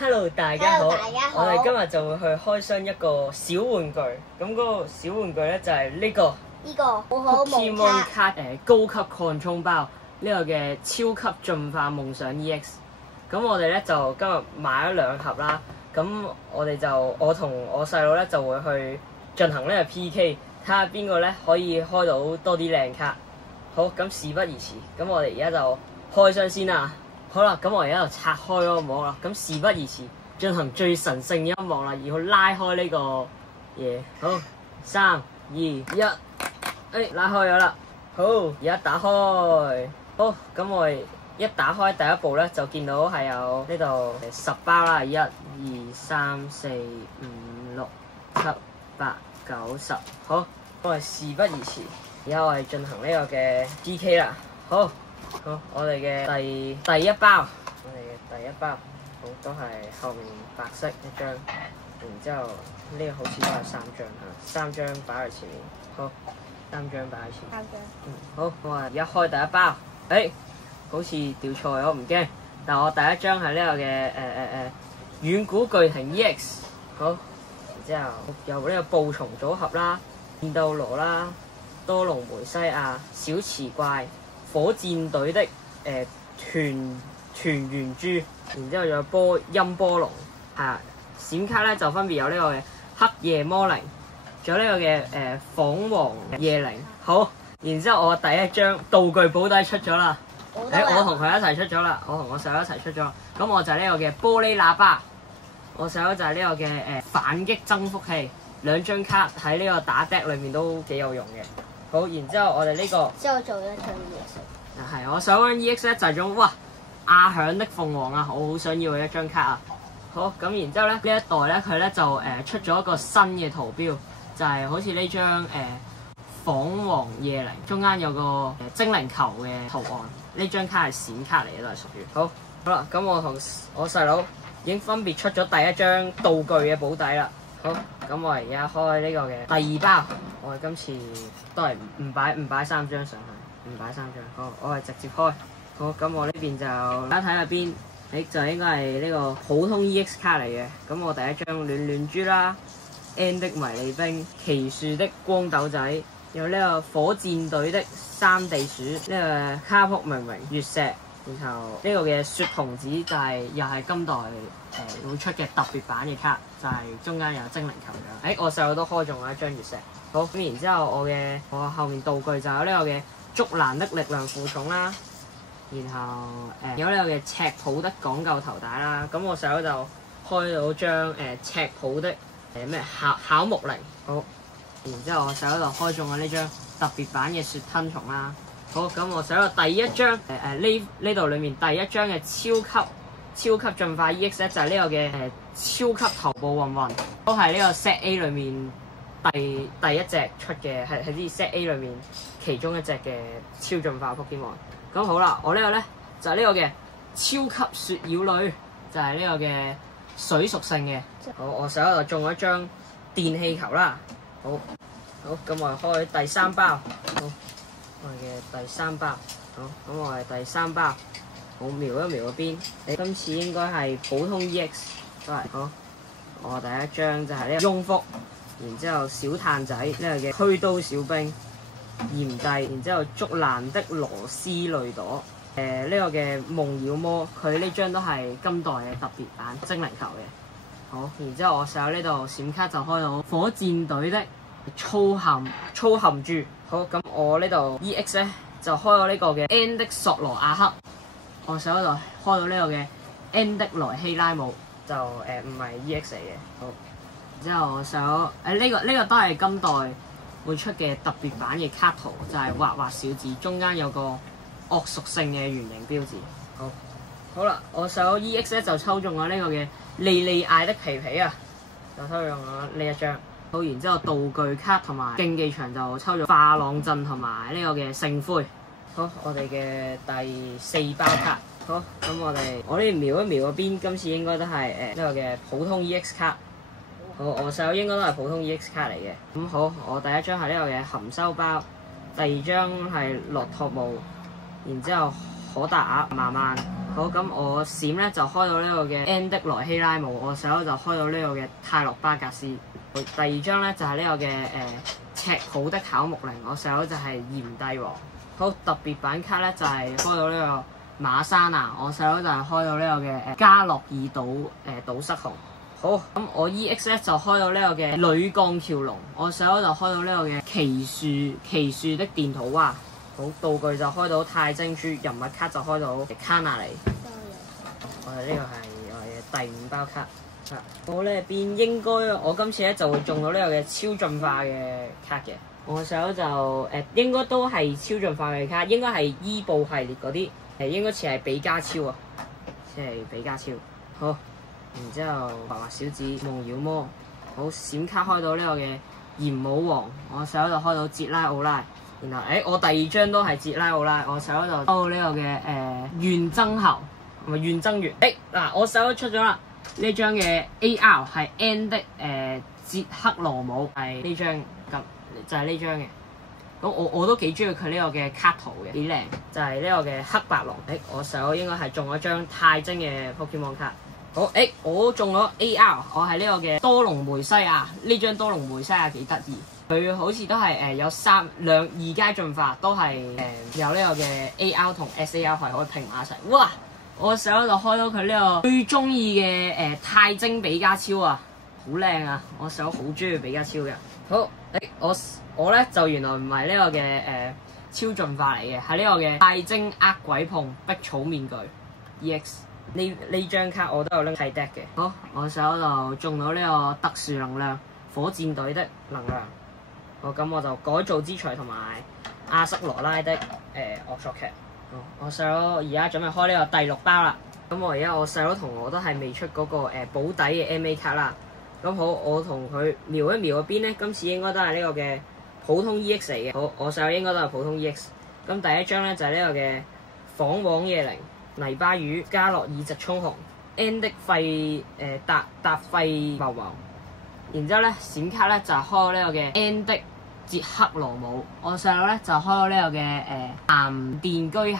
Hello， 大家好。 Hello， 大家好。我哋今日就會去開箱一個小玩具，咁嗰個小玩具咧就係呢個好好夢 Pokemon 卡。卡高級擴充包呢個嘅超級進化夢想 EX。咁我哋咧就今日買咗2盒啦，咁我同我細佬咧就會去進行呢個 PK， 睇下邊個咧可以開到多啲靚卡。好，咁事不宜遲，咁我哋而家就開箱先啦。好啦，咁我而家就拆開嗰個膜啦。咁事不宜遲，進行最神聖嘅一幕啦，要去拉開呢個嘢。好，3、2、1，拉開咗啦。好，而家打開。好，咁我哋一打開第一步咧，就見到係有呢度10包啦，1、2、3、4、5、6、7、8、9、10。好，我哋事不宜遲，而家我哋進行呢個嘅 PK 啦。好，我哋嘅第一包，好都係後面白色一張，然之後呢個好似都係3張擺喺前面。好，3張擺喺前面。好，我而家開第一包，好似掉錯咗，唔驚。但我第一張係呢個嘅遠古巨庭 EX。好，然之後有呢個暴蟲組合啦、戰鬥羅啦、多隆梅西亞、小池怪、火箭隊的團圓珠，然之後有音波龍，係啊，閃卡咧就分別有呢個嘅黑夜魔靈，仲有呢個嘅鳳凰夜靈。好，然之後我第一張道具保底出咗啦，我同佢一齊出咗啦，我同我細佬一齊出咗，咁我就係呢個嘅玻璃喇叭，我細佬就係呢個嘅反擊增幅器，2張卡喺呢個打 deck 裏面都幾有用嘅。好，然之後我哋呢個之後做咗張 EX。係我想揾 EX 咧就係種亞響的鳳凰啊，我好想要嘅一張卡啊。好，咁然之後咧呢一代咧佢咧就出咗一個新嘅圖標，就係好似呢張鳳凰夜靈，中間有個精靈球嘅圖案。呢張卡係閃卡嚟嘅，都係屬於。好啦，咁我同我細佬已經分別出咗第一張道具嘅保底啦。好，咁我而家開呢個嘅第2包，我哋今次都係唔擺3張上去，唔擺3張。好，我係直接開。好，咁我呢邊就大家睇下邊，就應該係呢個普通 EX 卡嚟嘅。咁我第一張暖珠啦 ，N 的迷你兵，奇樹的光豆仔，有呢個火箭隊的3地鼠，呢個卡撲明月石，然後呢個嘅雪童子就係又係今代會出嘅特別版嘅卡，就係中間有精靈球嘅。我細佬都開中咗一張月石。好，咁然之後我後面道具就有呢個嘅竹蘭的力量負重啦。然後有呢個嘅赤普的講究頭帶啦，咁我細佬就開到張赤普的巧木靈。好，然之後我細佬就開中咗呢張特別版嘅雪吞蟲啦。好，咁我細佬第一張呢度裡面第一張嘅超級進化 EX 咧就係呢個嘅超級頭部混混，都係呢個 Set A 裡面第一隻出嘅，係啲 Set A 裡面其中一隻嘅超進化 Pokemon。咁好啦，我呢個咧就係呢個嘅超級雪妖女，就係呢個嘅水屬性嘅。好，我細佬就中咗一張電氣球啦。好，咁我哋開第3包。好，我哋嘅第3包。好，咁我哋第3包。好，瞄一瞄嗰邊。今次應該係普通 EX 都係。好，我第一張就係呢個翁福，然之後小炭仔呢個嘅驅刀小兵。炎帝，然之後竹蘭的羅斯雷朵，呢個嘅夢妖魔，佢呢張都係今代嘅特別版精靈球嘅。好，然之後我細佬呢度閃卡就開到火箭隊的粗含珠。好，咁我呢度 EX 咧就開到呢個嘅 N 的索羅亞克，我細佬就開到呢個嘅 N 的萊希拉姆，就唔係 EX 嚟嘅。好，然之後我細佬呢個都係今代會出嘅特別版嘅卡圖，就係畫小字，中間有個惡屬性嘅圓形標誌。好啦，我細佬 EX 咧就抽中咗呢個嘅莉莉艾的皮皮啊，就抽中咗呢一張。好，然之後道具卡同埋競技場就抽咗化浪鎮同埋呢個嘅聖灰。好，我哋嘅第4包卡。好，咁我哋瞄一瞄嗰邊，今次應該都係呢個嘅普通 EX 卡。好，我細佬應該都係普通 EX 卡嚟嘅。咁好，我第一張係呢個嘅含羞包，第2張係洛托姆，然之後可達亞慢慢，好，咁我閃咧就開到呢個嘅安的萊希拉姆，我細佬就開到呢個嘅泰洛巴格斯。第2張咧就係、呢個嘅赤普的考木靈，我細佬就係炎帝王。好，特別版卡咧就係、開到呢個馬山啊，我細佬就係開到呢個嘅加洛爾島塞熊。好，咁我 EX 咧就開到呢個嘅女鋼橋龍，我細佬就開到呢個嘅奇樹的電土蛙。好，道具就開到太精珠，人物卡就開到卡納尼。我哋呢個係我哋嘅第5包卡。我呢邊應該我今次咧就會中到呢個嘅超進化嘅卡嘅。我細佬就應該都係超進化嘅卡，應該係伊布系列嗰啲應該似係比加超啊，似係比加超。好，然之後白滑小子夢妖魔。好，閃卡開到呢個嘅炎武王，我細佬就開到捷拉奧拉。然後我第2張都係捷拉奧拉，我細佬就收到呢個嘅怨憎猴，唔係怨憎月。嗱，我細佬出咗啦，呢張嘅 AR 係 N 的捷克羅姆，係呢張咁就係呢張嘅。咁我都幾中意佢呢個嘅卡圖嘅，幾靚。就係呢個嘅黑白狼。我細佬應該係中咗張太精嘅 Pokemon 卡。好，我中咗 AR， 我係呢個嘅多隆梅西亞。呢張多隆梅西亞幾得意。佢好似都係有2階進化，都係有呢個嘅 AR 同 SAR 係可以拼埋一齊。哇！我細佬就開到佢呢個最中意嘅太精比加超啊，好靚啊！我細佬好中意比加超嘅。好，我咧就原來唔係呢個嘅超進化嚟嘅，係呢個嘅太精厄鬼碰壁草面具 EX。呢張卡我都有拎替 deck 嘅。好，我細佬就中到呢個特殊能量火箭隊的能量。好，咁我就改造之錘同埋阿瑟羅拉的惡作劇。我細佬而家準備開呢個第6包啦。咁我細佬同我都係未出嗰個保底嘅 MA 卡啦。咁好，我同佢瞄一瞄嗰邊咧，今次應該都係呢個嘅普通 EX 嚟嘅。好，我細佬應該都係普通 EX。咁第1張咧就係呢個嘅紡網夜靈、泥巴魚、加洛爾直衝熊、N 的達費茂茂。然之後咧閃卡咧就係開到呢個嘅 N 的捷克羅姆，我細佬咧就開到呢個嘅藍電居蟹。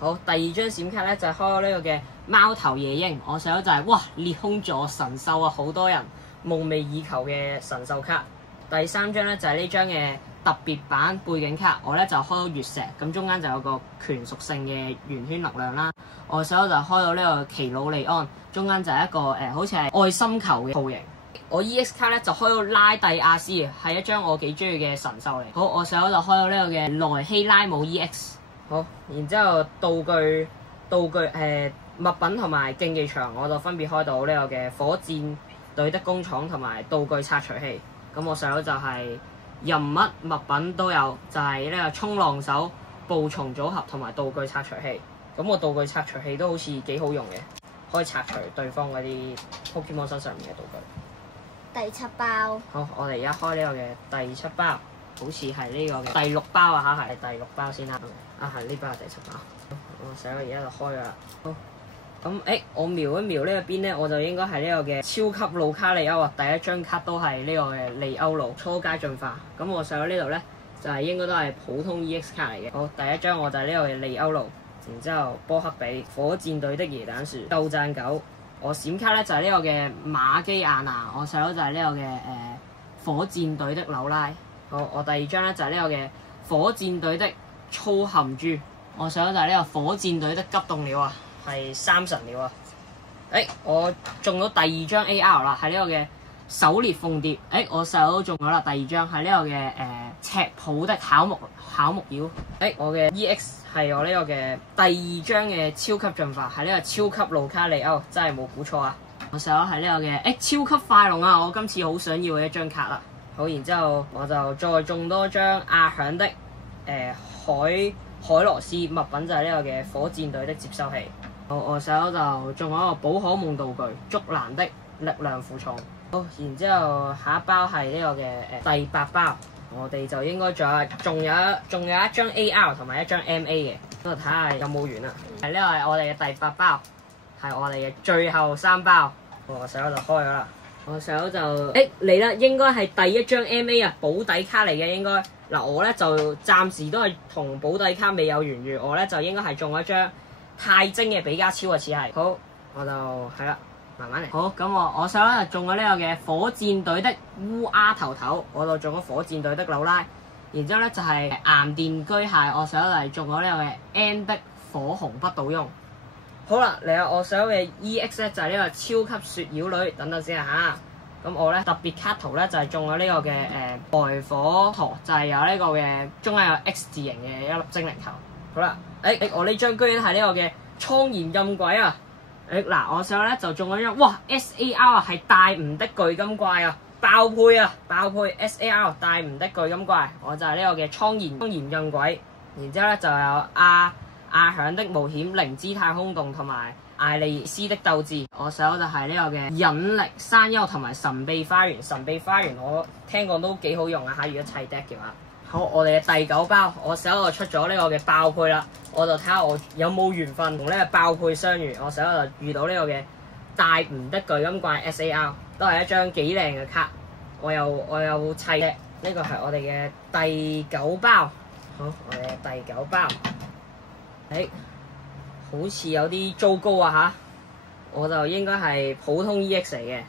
好，第2張閃卡咧就係開到呢個嘅貓頭夜鷹，我細佬就係、哇裂空座神獸啊，好多人夢寐以求嘅神獸卡。第3張咧就係呢張嘅特別版背景卡，我咧就開到月石，咁中間就有個權屬性嘅圓圈能量啦。我細佬就開到呢個奇魯利安，中間就係一個好似係愛心球嘅造型。我 EX 卡咧就開到拉蒂亞斯，係一張我幾中意嘅神獸嚟。好，我細佬就開到呢個嘅萊希拉姆 EX。好，然之後道具物品同埋競技場，我就分別開到呢個嘅火箭隊的工廠同埋道具拆除器。咁我細佬就係人物物品都有，就係呢個衝浪手、暴蟲組合同埋道具拆除器。咁我道具拆除器都好似幾好用嘅，可以拆除對方嗰啲 Pokemon 身上面嘅道具。第7包。好，我哋而家開呢個嘅第7包，好似係呢個嘅第6包啊嚇，係第6包先啦。係呢包係第7包。我細佬而家就開啦。好，咁我瞄一瞄呢個邊咧，我就應該係呢個嘅超級路卡利歐啊！第1張卡都係呢個嘅利歐路初階進化。咁我細佬呢度咧就係應該都係普通 EX 卡嚟嘅。好，第1張我就係呢個嘅利歐路，然之後波克比、火箭隊的椰蛋樹、鬥讚狗。我閃卡咧就係呢個嘅馬基亞娜，我細佬就係呢個嘅火箭隊的紐拉。好，我第2張咧就係呢個嘅火箭隊的粗含豬，我細佬就係呢個火箭隊的急凍鳥啊，係3神鳥啊。我中咗第2張 AR 啦，係呢個嘅狩獵鳳蝶。我細佬都中咗啦，第2張係呢個嘅赤普的巧木妖。我嘅 EX 係我呢個嘅第2張嘅超級進化，係呢個超級路卡利歐，真係冇估錯啊！我細佬係呢個嘅超級快龍啊！我今次好想要嘅一張卡啦。好，然之後我就再中多張阿響的海螺斯物品，就係呢個嘅火箭隊的接收器。我細佬就中咗一個寶可夢道具竹蘭的力量負重。好，然之後下一包係呢個嘅第8包。我哋就應該仲有一張 AR 同埋一張 MA 嘅，咁就睇下有冇完啦。呢個係我哋嘅第8包，係我哋嘅最後3包。我細佬就開咗啦。我細佬就嚟啦，應該係第1張 MA 啊，保底卡嚟嘅應該。嗱，我咧就暫時都係同保底卡未有完結，我咧就應該係中咗張太精嘅比加超啊，似係。好，我就係啦，慢慢嚟。好，咁我手咧就中咗呢個嘅火箭隊的烏鴉頭，我就中咗火箭隊的紐拉。然之後咧就係岩電巨蟹，我手嚟中咗呢個嘅 N 的火紅不倒翁。好啦，嚟啊！我手嘅 EX 咧就係呢個超級雪妖女，等等先啊嚇。咁我咧特別卡圖咧就係中咗呢個嘅呆火陀，就係有呢個嘅中間有 X 字形嘅一粒精靈球。好啦，我呢張居然係呢個嘅蒼然暗鬼啊！嗱，我手咧就中咗張哇 SAR 啊，係大吳的巨金怪啊，爆配啊，爆配 SAR 大吳的巨金怪，我就係呢個嘅蒼然暗鬼。然之後咧就有阿響的冒險、靈芝太空洞同埋艾利斯的鬥志，我手就係呢個嘅引力山丘同埋神秘花園。神秘花園我聽講都幾好用啊嚇，如果砌 deck 嘅話。好，我哋嘅第9包，我手就出咗呢個嘅爆配啦，我就睇下我有冇緣分同呢個爆配相遇。我手就遇到呢個嘅大吳的巨金怪 SAR， 都係一張幾靚嘅卡。我有砌嘅，呢個係我哋嘅第9包。好，我哋嘅第9包。好似有啲糟糕啊嚇！我就應該係普通 EX 嚟嘅，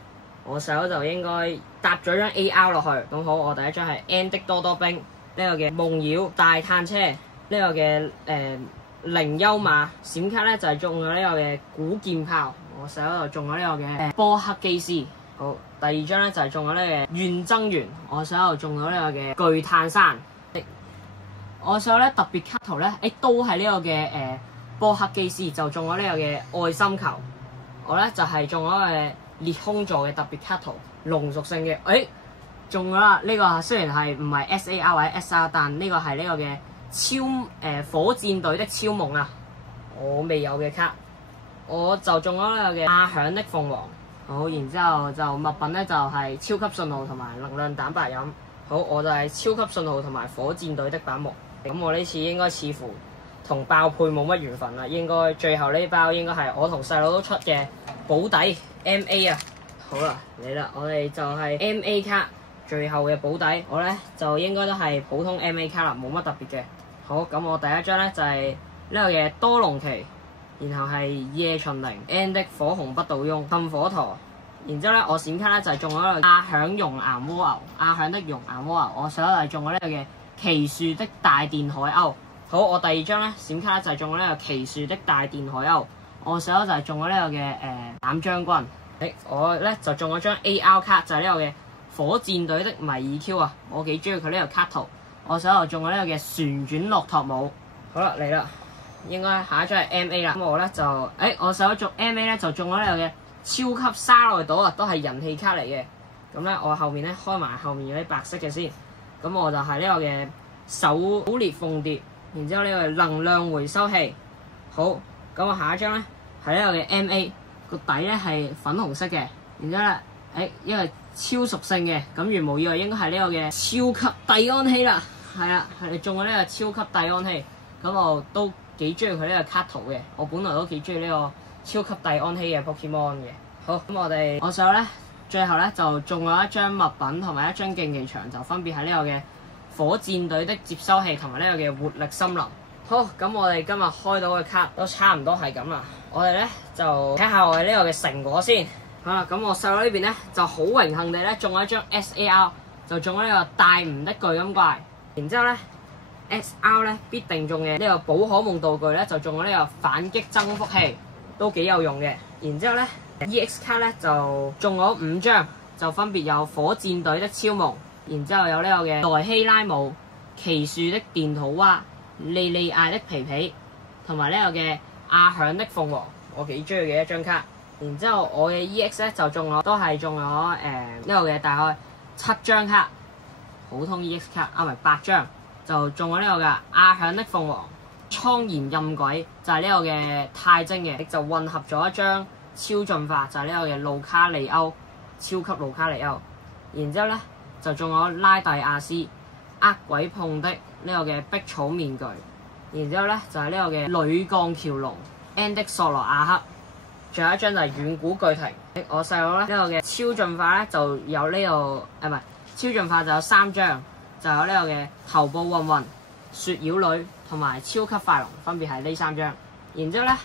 我手就應該搭咗張 AR 落去。咁好，我第一張係 N 的多多冰，呢個嘅夢繞大炭車，呢個嘅靈優馬閃卡咧就係中咗呢個嘅古劍炮，我手就中咗呢個嘅波克基斯。好，第二張咧就係中咗呢個怨增源，我手就中咗呢個嘅巨炭山。我手咧特別卡圖咧，都係呢個嘅波克基斯，就中咗呢個嘅愛心球。我咧就係中咗嘅裂空座嘅特別卡圖，龍屬性嘅，中咗啦！呢個雖然係唔係 SAR 或者 SR， 但呢個係呢個嘅超火箭隊的超夢啊！我未有嘅卡，我就中咗呢個嘅阿響的鳳凰。好，然之後就物品咧就係超級信號同埋能量蛋白飲。好，我就係超級信號同埋火箭隊的板木。咁我呢次應該似乎同爆配冇乜緣分啦，應該最後呢包應該係我同細佬都出嘅保底 MA 啊！好啦，嚟啦，我哋就係 MA 卡最後嘅保底，我咧就應該都係普通 MA 卡啦，冇乜特別嘅。好，咁我第一張咧就係呢個嘅多龍旗，然後係夜巡靈 N 的火紅不倒翁噴火陀，然之後咧我閃卡咧就係中咗呢個阿響熔岩蝸牛，阿響的熔岩蝸牛，我上一係中咗呢個嘅奇樹的大電海鷗。好，我第二張咧閃卡咧就係中咗呢個奇樹的大電海鷗，我上一就係中咗呢個嘅膽將軍。我咧就中咗張 AR 卡，就係呢個嘅火箭隊的迷爾 Q 啊，我幾中意佢呢個卡圖。我手頭中咗呢個嘅旋轉駱駝舞。好啦，嚟啦，應該下一張係 MA 啦。咁我咧就我手頭中 MA 咧就中咗呢個嘅超級沙奈島啊，都係人氣卡嚟嘅。咁咧我後面咧開埋後面嗰啲白色嘅先。咁我就係呢個嘅狩獵鳳蝶，然之後呢個能量回收器。好，咁我下一張咧係呢個嘅 MA。個底咧係粉紅色嘅，然之後咧，因為超屬性嘅，咁如無意外應該係呢個嘅超級蒂安希啦，係啦，係中咗呢個超級蒂安希，咁我都幾中意佢呢個卡圖嘅，我本來都幾中意呢個超級蒂安希嘅 Pokemon 嘅。好，咁我手咧最後咧就中咗一張物品同埋一張競技場，就分別係呢個嘅火箭隊的接收器同埋呢個嘅活力森林。好，咁我哋今日開到嘅卡都差唔多係咁啦。我哋咧就睇下我哋呢個嘅成果先。好啦，咁我細佬呢邊咧就好榮幸地咧中咗一張 SAR， 就中咗呢個大吳的巨金怪。然之後咧 SR 咧必定中嘅呢個寶可夢道具咧就中咗呢個反擊增幅器，都幾有用嘅。然之後咧 EX 卡咧就中咗5張，就分別有火箭隊的超夢，然之後有呢個嘅萊希拉姆、奇樹的電土蛙、莉莉艾的皮皮，同埋呢個嘅阿響的鳳凰，我幾中意嘅一張卡。然之後我嘅 EX 咧就中咗，都係中咗呢個嘅大概7張卡，普通 EX 卡咪8張，就中咗呢個嘅阿響的鳳凰、蒼然暗鬼，就係呢個嘅太精嘅，就混合咗一張超進化，就係呢個嘅路卡利歐，超級路卡利歐。然之後咧就中咗拉蒂亞斯、厄鬼碰的呢個嘅碧草面具。然之後咧就係呢個嘅女鋼橋龍 N 的索羅亞克，仲有一張就係遠古巨庭。我細佬咧呢個嘅超進化咧就有呢個唔係超進化就有3張，就有呢個嘅頭部混混、雪妖女同埋超級快龍，分別係呢3張。然之後咧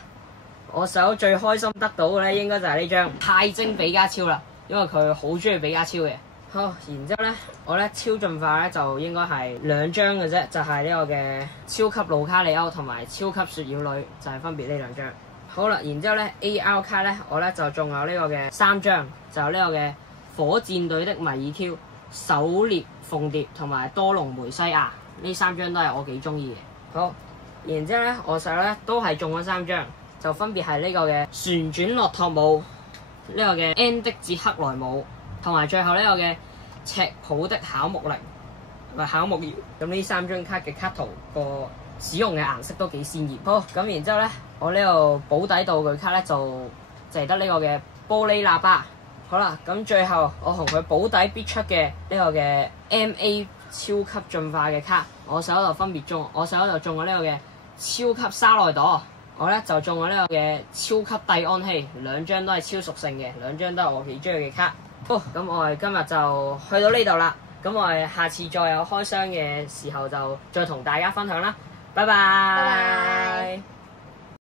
我手最開心得到嘅咧，應該就係呢張太精比加超啦，因為佢好中意比加超嘅。好，然之後咧，我咧超進化咧就應該係2張嘅啫，就係、是、呢個嘅超級盧卡里歐同埋超級雪妖女，就係、分別呢2張。好啦，然之後咧 AR 卡咧，我咧就仲有呢個嘅3張，就有呢個嘅火箭隊的米爾 Q、狩獵鳳蝶同埋多隆梅西亞，呢3張都係我幾中意嘅。好，然之後咧我手咧都係中咗3張，就分別係呢個嘅旋轉駱駝姆、呢、個嘅 N 的捷克萊姆，同埋最後呢個嘅赤普的巧木靈同埋巧木瑤。咁呢3張卡嘅卡圖個使用嘅顏色都幾鮮豔。好，咁然之後咧，我呢度保底道具卡咧就係得呢個嘅玻璃喇叭。好啦，咁最後我同佢保底必出嘅呢個嘅 MA 超級進化嘅卡，我手度分別中，我手度中咗呢個嘅超級沙奈朵，我咧就中咗呢個嘅超級蒂安希，2張都係超屬性嘅，2張都係我幾中意嘅卡。好，咁我哋今日就去到呢度啦，咁我哋下次再有開箱嘅時候就再同大家分享啦，拜拜。拜拜。